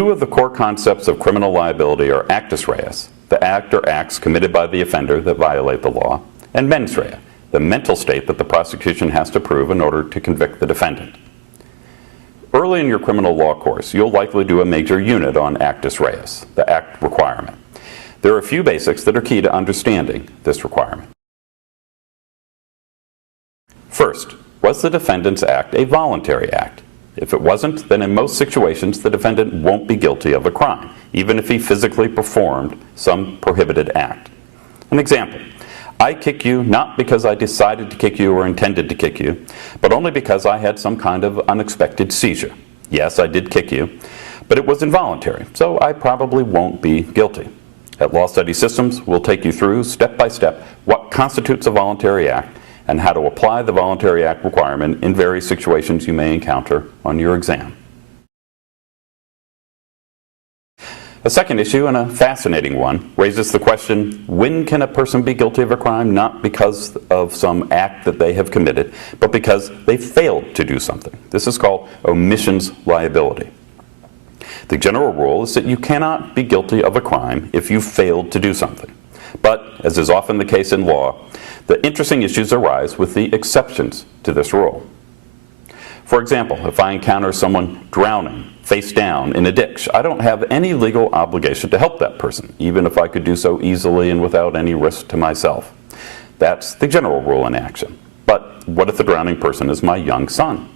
Two of the core concepts of criminal liability are actus reus, the act or acts committed by the offender that violate the law, and mens rea, the mental state that the prosecution has to prove in order to convict the defendant. Early in your criminal law course, you'll likely do a major unit on actus reus, the act requirement. There are a few basics that are key to understanding this requirement. First, was the defendant's act a voluntary act? If it wasn't, then in most situations the defendant won't be guilty of a crime, even if he physically performed some prohibited act. An example, I kick you not because I decided to kick you or intended to kick you, but only because I had some kind of unexpected seizure. Yes, I did kick you, but it was involuntary, so I probably won't be guilty. At Law Study Systems, we'll take you through, step by step, what constitutes a voluntary act and how to apply the voluntary act requirement in various situations you may encounter on your exam. A second issue, and a fascinating one, raises the question, when can a person be guilty of a crime not because of some act that they have committed, but because they failed to do something? This is called omissions liability. The general rule is that you cannot be guilty of a crime if you failed to do something. But, as is often the case in law, the interesting issues arise with the exceptions to this rule. For example, if I encounter someone drowning, face down, in a ditch, I don't have any legal obligation to help that person, even if I could do so easily and without any risk to myself. That's the general rule in action. But what if the drowning person is my young son?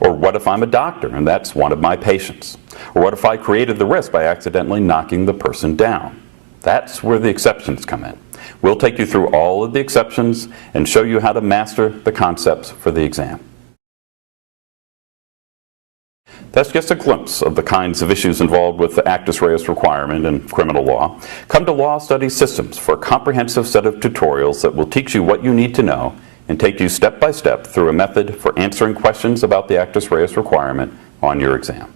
Or what if I'm a doctor and that's one of my patients? Or what if I created the risk by accidentally knocking the person down? That's where the exceptions come in. We'll take you through all of the exceptions and show you how to master the concepts for the exam. That's just a glimpse of the kinds of issues involved with the actus reus requirement in criminal law. Come to Law Study Systems for a comprehensive set of tutorials that will teach you what you need to know and take you step by step through a method for answering questions about the actus reus requirement on your exam.